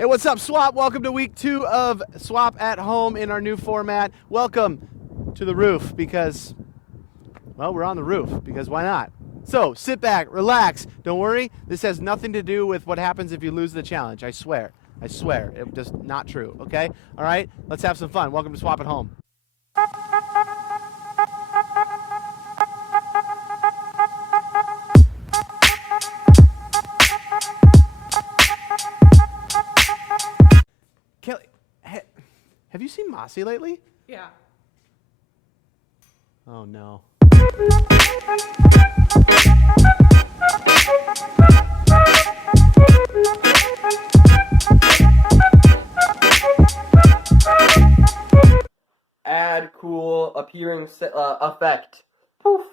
Hey, what's up, Swap? Welcome to week 2 of Swap at Home in our new format. Welcome to the roof because, well, we're on the roof because why not? So sit back, relax. Don't worry. This has nothing to do with what happens if you lose the challenge. I swear. I swear. It's just not true, okay? All right? Let's have some fun. Welcome to Swap at Home. Kellie, have you seen Maasy lately? Yeah. Oh, no. Add cool appearing effect. Poof.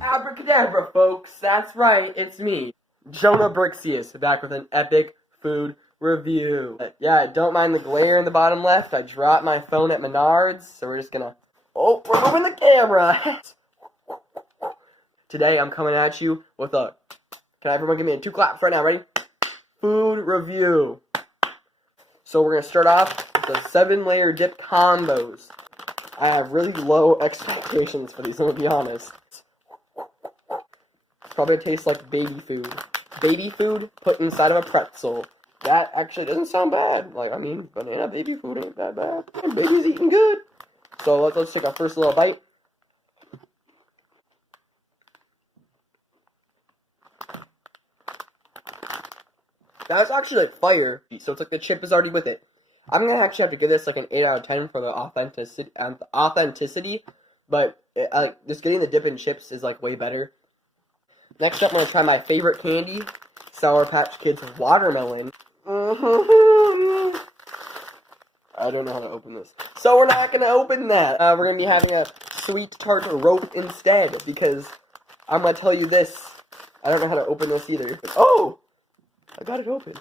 Abracadabra, folks. That's right. It's me, Jonah Brixius, back with an epic food review. Yeah, don't mind the glare in the bottom left. I dropped my phone at Menards, so we're just gonna... Oh, we're moving the camera! Today, I'm coming at you with a... Can everyone give me 2 claps right now? Ready? Food review. So we're gonna start off with the 7-layer dip combos. I have really low expectations for these, I'm gonna be honest. Probably tastes like baby food. Baby food put inside of a pretzel. That actually doesn't sound bad. Like, I mean, banana baby food ain't that bad. And baby's eating good. So let's take our first little bite. That was actually like fire. So it's like the chip is already with it. I'm gonna actually have to give this like an 8 out of 10 for the authenticity. But just getting the dip and chips is like way better. Next up, I'm gonna try my favorite candy, Sour Patch Kids watermelon. I don't know how to open this, so we're not gonna open that. We're gonna be having a sweet tart rope instead because I'm gonna tell you this. I don't know how to open this either. Oh, I got it open.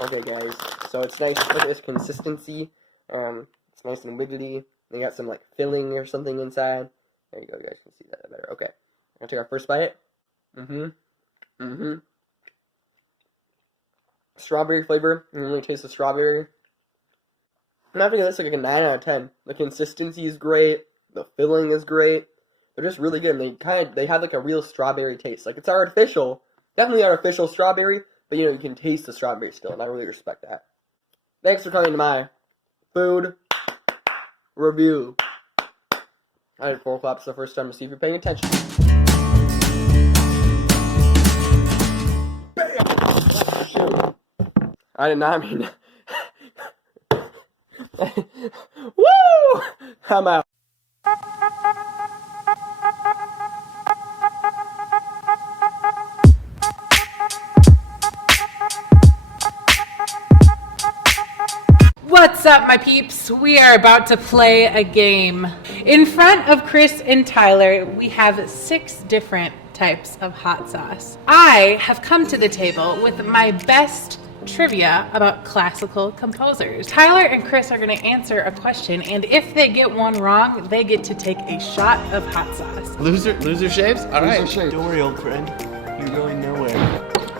Okay, guys. So it's nice with this consistency. It's nice and wiggly. They got some like filling or something inside. There you go. You guys can see that better. Okay, I'm gonna take our first bite. Strawberry flavor. You really taste the strawberry. I'm gonna have to give this like a 9 out of 10. The consistency is great. The filling is great. They're just really good. And they have like a real strawberry taste. Like it's artificial, definitely artificial strawberry, but you know you can taste the strawberry still, and I really respect that. Thanks for coming to my food review. I did 4 claps the first time to see if you're paying attention. I did not mean that. Woo! I'm out. What's up, my peeps? We are about to play a game. In front of Chris and Tyler, we have 6 different types of hot sauce. I have come to the table with my best trivia about classical composers. Tyler and Chris are going to answer a question, and if they get one wrong, they get to take a shot of hot sauce. Loser shaves? All right. Loser shaves. Don't worry, old friend. You're going nowhere.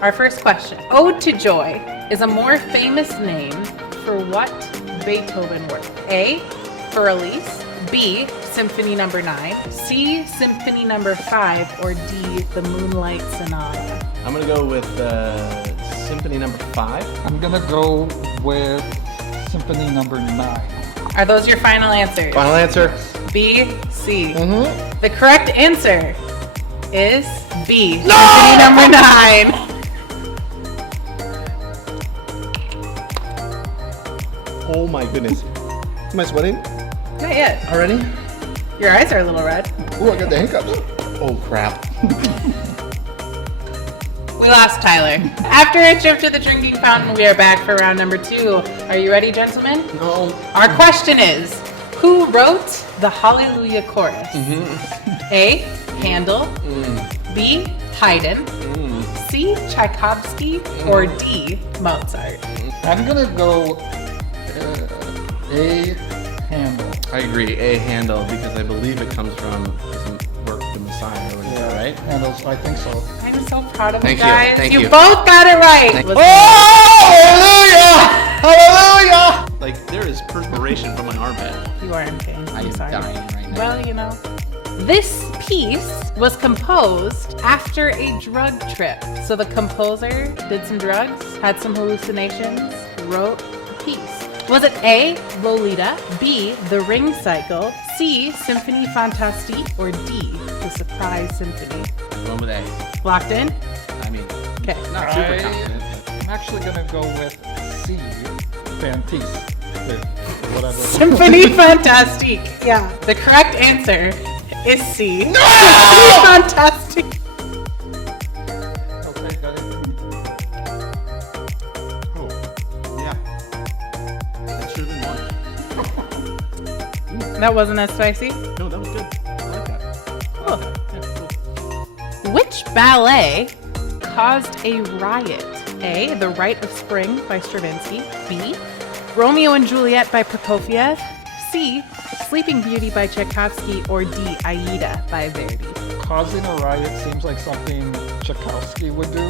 Our first question. Ode to Joy is a more famous name for what Beethoven work? A, for Elise, B, Symphony No. 9, C, Symphony No. 5, or D, the Moonlight Sonata? I'm going to go with Symphony No. 5. I'm gonna go with Symphony No. 9. Are those your final answers? Final answer. B, C. Mm-hmm. The correct answer is B, Symphony No. 9. Oh my goodness. Am I sweating Not yet. already? Your eyes are a little red. Oh, I got the hiccups. Oh, crap. We lost Tyler. After a trip to the drinking fountain, we are back for round number 2. Are you ready, gentlemen? No. Our question is, who wrote the Hallelujah Chorus? A, Handel, B, Haydn, C, Tchaikovsky, or D, Mozart? I'm gonna go A, Handel. I agree, A, Handel, because I believe it comes from his work, The Messiah, or whatever, right? right? Handles, I think so. I'm so proud of Thank you you, guys. thank You you. both got it right. Oh, hallelujah! Hallelujah! Like, there is perspiration from an armpit. You are in pain. I I'm am sorry. dying right now. Well, you know. This piece was composed after a drug trip. So the composer did some drugs, had some hallucinations, wrote a piece. Was it A, Lolita, B, The Ring Cycle, C, Symphonie Fantastique, or D, The Surprise Symphony? I'm going with A. Locked in? I mean, Okay. not super confident. I'm actually gonna go with C, Fantiste. Whatever. Symphonie Fantastique. Yeah. The correct answer is C. No! Symphonie Fantastique. I'll take that. Oh, yeah. That should have been one. That wasn't as spicy. No, that was good. I like that. Cool. Yeah, cool. Which ballet caused a riot? A, The Rite of Spring by Stravinsky. B, Romeo and Juliet by Prokofiev. C, Sleeping Beauty by Tchaikovsky. Or D, Aida by Verdi. Causing a riot seems like something Tchaikovsky would do,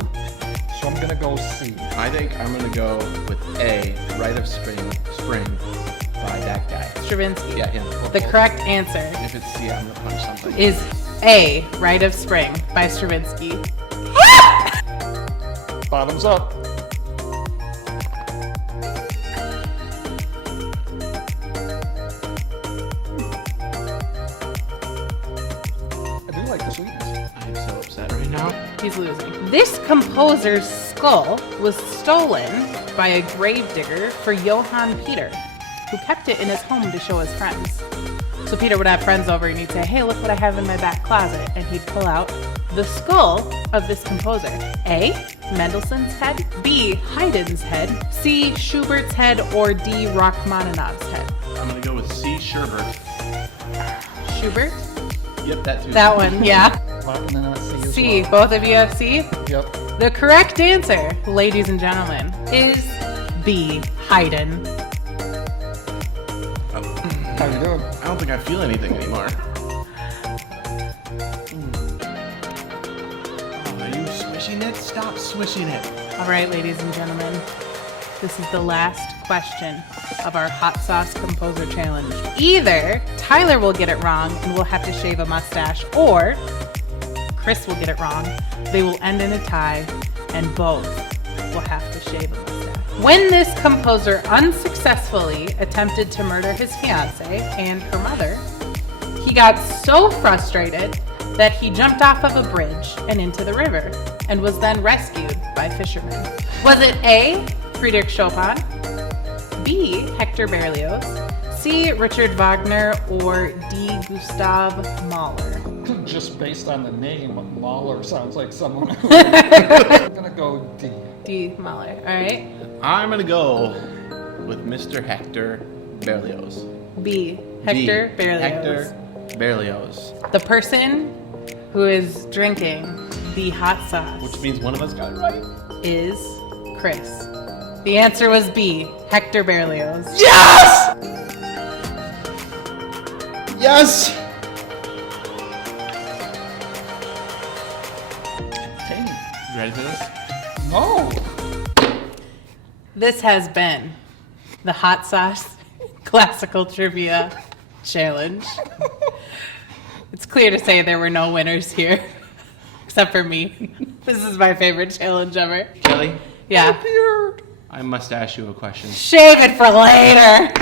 so I'm gonna go C. I think I'm gonna go with A, Rite of Spring by that guy. Stravinsky. Yeah, him. The correct answer If it's C, I'm gonna punch something. is A, Rite of Spring by Stravinsky. Bottoms up. I do like the sweetness. I am so upset right now. He's losing. This composer's skull was stolen by a gravedigger for Johann Peter, who kept it in his home to show his friends. So Peter would have friends over and he'd say, hey, look what I have in my back closet. And he'd pull out the skull of this composer. A, Mendelssohn's head. B, Haydn's head. C, Schubert's head. Or D, Rachmaninoff's head. I'm gonna go with C, Sherbert. Schubert? Yep, that too. That one, yeah. And then C as C, well. both of you have C? Yep. The correct answer, ladies and gentlemen, is B, Haydn. How you doing? I don't think I feel anything anymore. Oh, are you swishing it? Stop swishing it. All right, ladies and gentlemen, this is the last question of our hot sauce composer challenge. Either Tyler will get it wrong and we'll have to shave a mustache, or Chris will get it wrong. They will end in a tie and both will have to shave a mustache. When this composer unsuccessfully attempted to murder his fiancée and her mother, he got so frustrated that he jumped off of a bridge and into the river and was then rescued by fishermen. Was it A, Friedrich Chopin, B, Hector Berlioz, C, Richard Wagner, or D, Gustav Mahler? Just based on the name, Mahler sounds like someone who... I'm gonna go D. D, Mahler, all right. I'm gonna go with Mr. Hector Berlioz. B, Hector B, Berlioz. Hector Berlioz. The person who is drinking the hot sauce Which means one of us got it right. is Chris. The answer was B, Hector Berlioz. Yes! Yes! Dang. You ready for this? No! This has been the Hot Sauce Classical Trivia Challenge. It's clear to say there were no winners here, except for me. This is my favorite challenge ever. Kelly, Yeah. I must ask you a question. Shave it for later.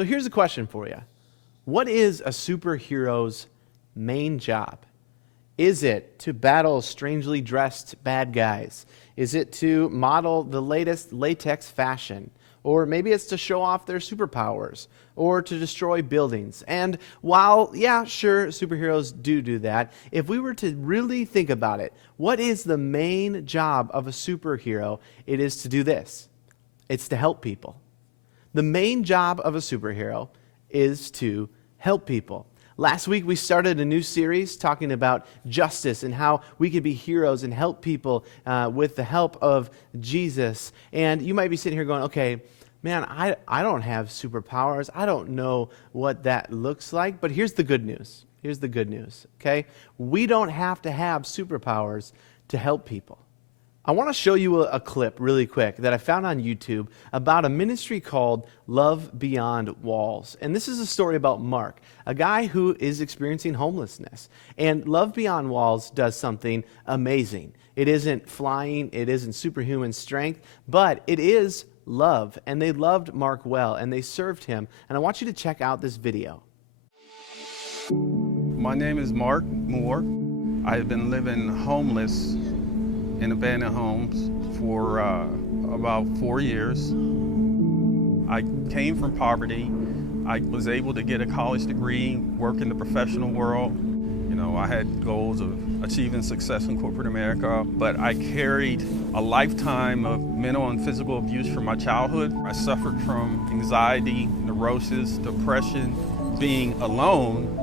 So here's a question for you. What is a superhero's main job? Is it to battle strangely dressed bad guys? Is it to model the latest latex fashion? Or maybe it's to show off their superpowers or to destroy buildings. And while, yeah, sure, superheroes do that, if we were to really think about it, what is the main job of a superhero? It is to do this. It's to help people. The main job of a superhero is to help people. Last week, we started a new series talking about justice and how we could be heroes and help people with the help of Jesus. And you might be sitting here going, okay, man, I don't have superpowers. I don't know what that looks like. But here's the good news. Here's the good news, okay? We don't have to have superpowers to help people. I want to show you a clip really quick that I found on YouTube about a ministry called Love Beyond Walls. And this is a story about Mark, a guy who is experiencing homelessness. And Love Beyond Walls does something amazing. It isn't flying, it isn't superhuman strength, but it is love. And they loved Mark well, and they served him. And I want you to check out this video. My name is Mark Moore. I've been living homeless in abandoned homes for about 4 years. I came from poverty. I was able to get a college degree, work in the professional world. You know, I had goals of achieving success in corporate America, but I carried a lifetime of mental and physical abuse from my childhood. I suffered from anxiety, neurosis, depression, being alone,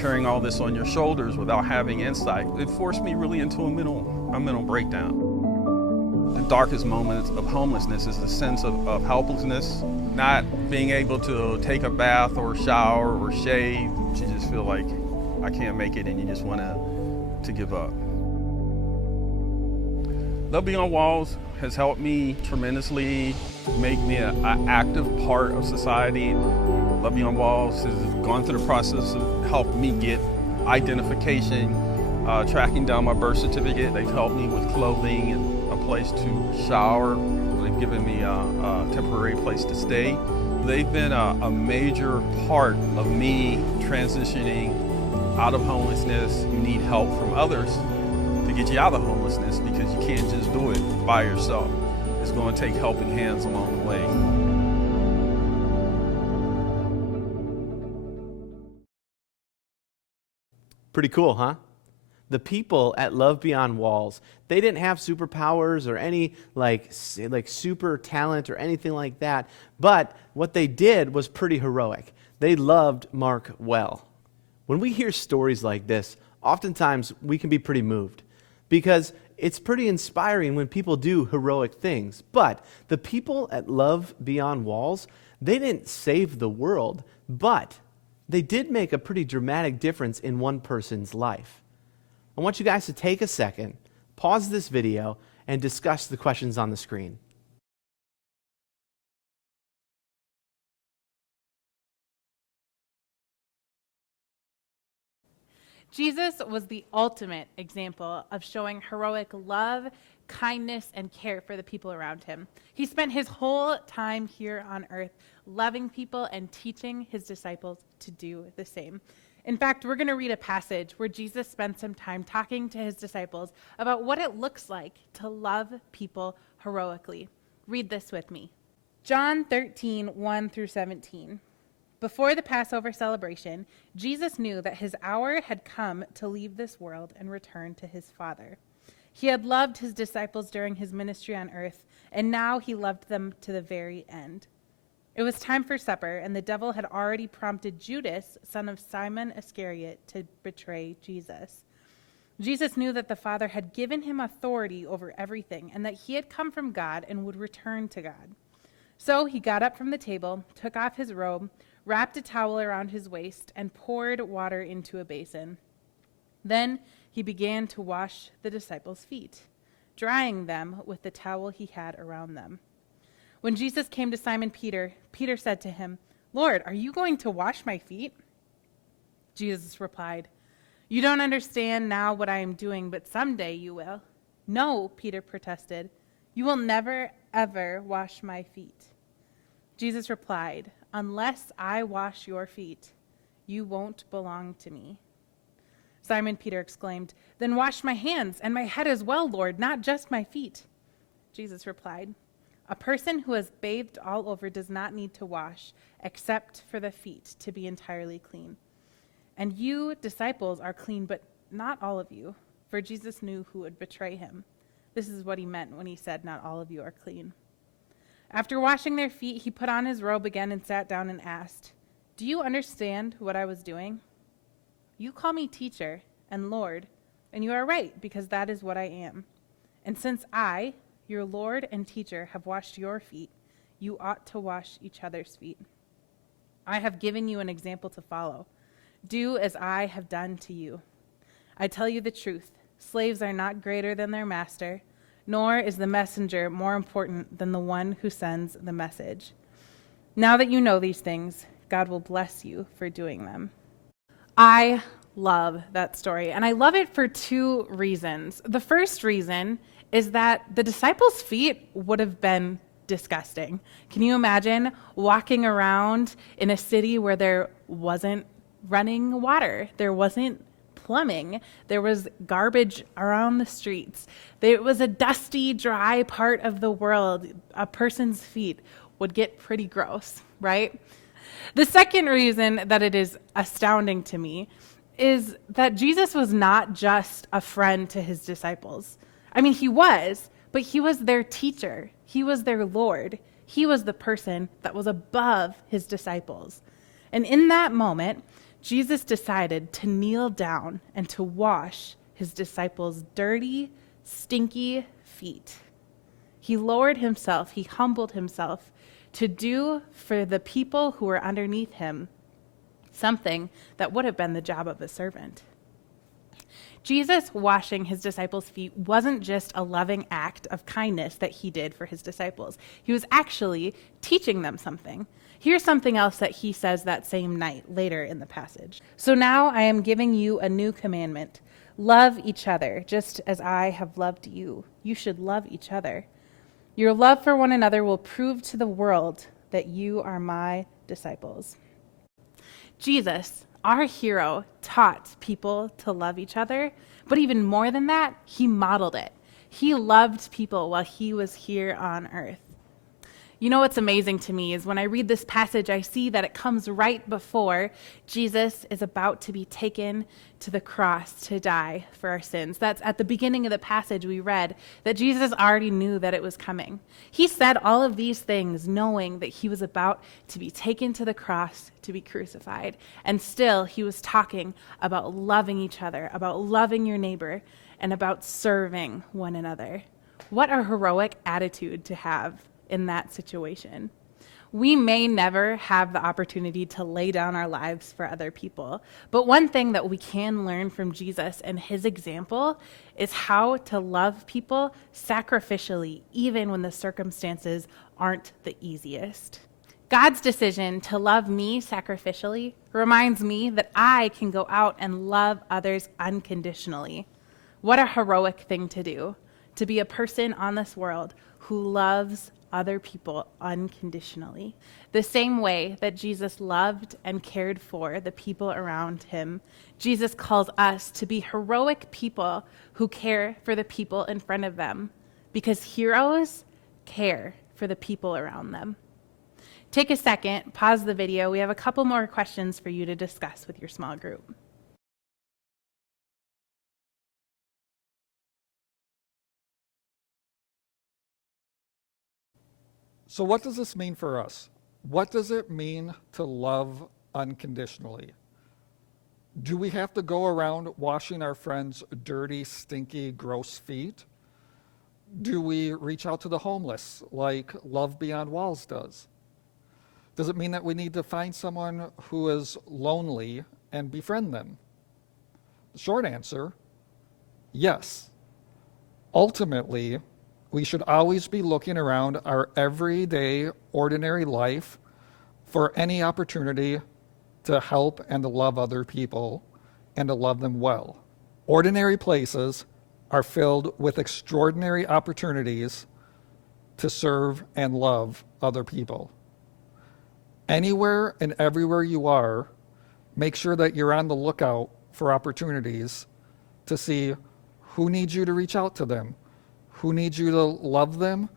carrying all this on your shoulders without having insight. It forced me really into a mental breakdown. The darkest moments of homelessness is the sense of helplessness, not being able to take a bath or shower or shave. You just feel like I can't make it and you just want to give up. Love Beyond Walls has helped me tremendously, make me an active part of society. Love Beyond Walls has gone through the process of helping me get identification, tracking down my birth certificate. They've helped me with clothing and a place to shower. They've given me a temporary place to stay. They've been a major part of me transitioning out of homelessness. You need help from others to get you out of homelessness because you can't just do it by yourself. It's going to take helping hands along the way. Pretty cool, huh? The people at Love Beyond Walls, they didn't have superpowers or any like super talent or anything like that, but what they did was pretty heroic. They loved Mark well. When we hear stories like this, oftentimes we can be pretty moved because it's pretty inspiring when people do heroic things. But the people at Love Beyond Walls, they didn't save the world, but they did make a pretty dramatic difference in one person's life. I want you guys to take a second, pause this video, and discuss the questions on the screen. Jesus was the ultimate example of showing heroic love, kindness, and care for the people around him. He spent his whole time here on earth loving people and teaching his disciples to do the same. In fact, we're going to read a passage where Jesus spent some time talking to his disciples about what it looks like to love people heroically. Read this with me. John 13, 1 through 17. Before the Passover celebration, Jesus knew that his hour had come to leave this world and return to his Father. He had loved his disciples during his ministry on earth, and now he loved them to the very end. It was time for supper, and the devil had already prompted Judas, son of Simon Iscariot, to betray Jesus. Jesus knew that the Father had given him authority over everything, and that he had come from God and would return to God. So he got up from the table, took off his robe, wrapped a towel around his waist, and poured water into a basin. Then he began to wash the disciples' feet, drying them with the towel he had around them. When Jesus came to Simon Peter, Peter said to him, "Lord, are you going to wash my feet?" Jesus replied, "You don't understand now what I am doing, but someday you will." "No," Peter protested, "you will never, ever wash my feet." Jesus replied, unless I wash your feet, you won't belong to me." Simon Peter exclaimed, "Then wash my hands and my head as well, Lord, not just my feet." Jesus replied, "A person who has bathed all over does not need to wash, except for the feet, to be entirely clean. And you, disciples, are clean, but not all of you." For Jesus knew who would betray him. This is what he meant when he said, "Not all of you are clean." After washing their feet, he put on his robe again and sat down and asked, "Do you understand what I was doing? You call me teacher and Lord, and you are right, because that is what I am. And since I, your Lord and teacher, have washed your feet, you ought to wash each other's feet. I have given you an example to follow. Do as I have done to you. I tell you the truth, slaves are not greater than their master, nor is the messenger more important than the one who sends the message. Now that you know these things, God will bless you for doing them." I love that story, and I love it for two reasons. The first reason is that the disciples' feet would have been disgusting. Can you imagine walking around in a city where there wasn't running water, there wasn't plumbing, there was garbage around the streets, there was a dusty, dry part of the world? A person's feet would get pretty gross, right? The second reason that it is astounding to me is that Jesus was not just a friend to his disciples. I mean, he was, but he was their teacher. He was their Lord. He was the person that was above his disciples. And in that moment, Jesus decided to kneel down and to wash his disciples' dirty, stinky feet. He lowered himself, he humbled himself to do for the people who were underneath him something that would have been the job of a servant. Jesus washing his disciples' feet wasn't just a loving act of kindness that he did for his disciples. He was actually teaching them something. Here's something else that he says that same night later in the passage. "So now I am giving you a new commandment. Love each other, just as I have loved you. You should love each other. Your love for one another will prove to the world that you are my disciples." Jesus, our hero, taught people to love each other, but even more than that, he modeled it. He loved people while he was here on earth. You know what's amazing to me is when I read this passage, I see that it comes right before Jesus is about to be taken to the cross to die for our sins. That's at the beginning of the passage we read, that Jesus already knew that it was coming. He said all of these things knowing that he was about to be taken to the cross to be crucified. And still, he was talking about loving each other, about loving your neighbor, and about serving one another. What a heroic attitude to have in that situation. We may never have the opportunity to lay down our lives for other people, but one thing that we can learn from Jesus and his example is how to love people sacrificially, even when the circumstances aren't the easiest. God's decision to love me sacrificially reminds me that I can go out and love others unconditionally. What a heroic thing to do, to be a person on this world who loves other people unconditionally. The same way that Jesus loved and cared for the people around him, Jesus calls us to be heroic people who care for the people in front of them, because heroes care for the people around them. Take a second, pause the video. We have a couple more questions for you to discuss with your small group. So what does this mean for us? What does it mean to love unconditionally? Do we have to go around washing our friends' dirty, stinky, gross feet? Do we reach out to the homeless like Love Beyond Walls does? Does it mean that we need to find someone who is lonely and befriend them? The short answer, yes. Ultimately, we should always be looking around our everyday, ordinary life for any opportunity to help and to love other people and to love them well. Ordinary places are filled with extraordinary opportunities to serve and love other people. Anywhere and everywhere you are, make sure that you're on the lookout for opportunities to see who needs you to reach out to them, who needs you to love them,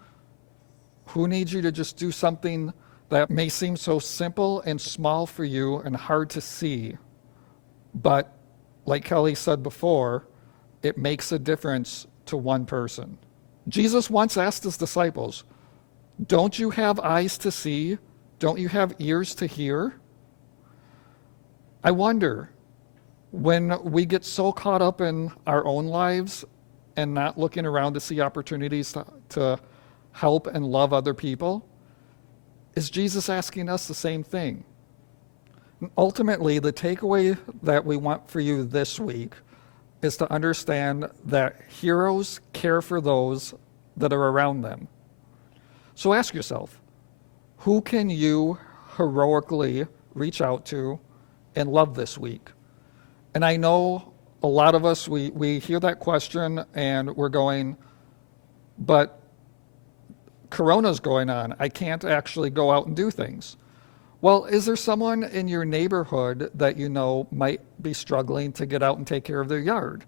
who needs you to just do something that may seem so simple and small for you and hard to see. But like Kellie said before, it makes a difference to one person. Jesus once asked his disciples, "Don't you have eyes to see? Don't you have ears to hear?" I wonder, when we get so caught up in our own lives and not looking around to see opportunities to help and love other people, is Jesus asking us the same thing? Ultimately, the takeaway that we want for you this week is to understand that heroes care for those that are around them. So ask yourself, who can you heroically reach out to and love this week? And I know a lot of us, we hear that question and we're going, but Corona's going on. I can't actually go out and do things. Well, is there someone in your neighborhood that you know might be struggling to get out and take care of their yard?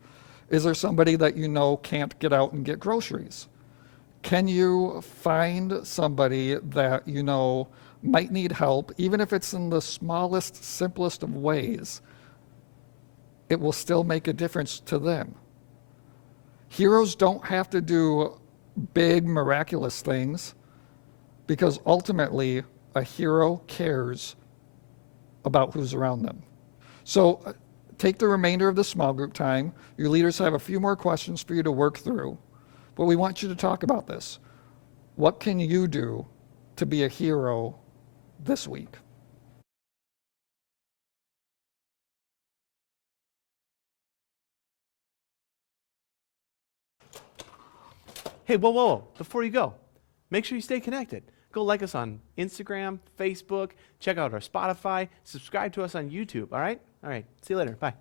Is there somebody that you know can't get out and get groceries? Can you find somebody that you know might need help, even if it's in the smallest, simplest of ways? It will still make a difference to them. Heroes don't have to do big, miraculous things, because ultimately, a hero cares about who's around them. So take the remainder of the small group time. Your leaders have a few more questions for you to work through, but we want you to talk about this. What can you do to be a hero this week? Hey, whoa. Before you go, make sure you stay connected. Go like us on Instagram, Facebook, check out our Spotify, subscribe to us on YouTube, all right? All right, see you later. Bye.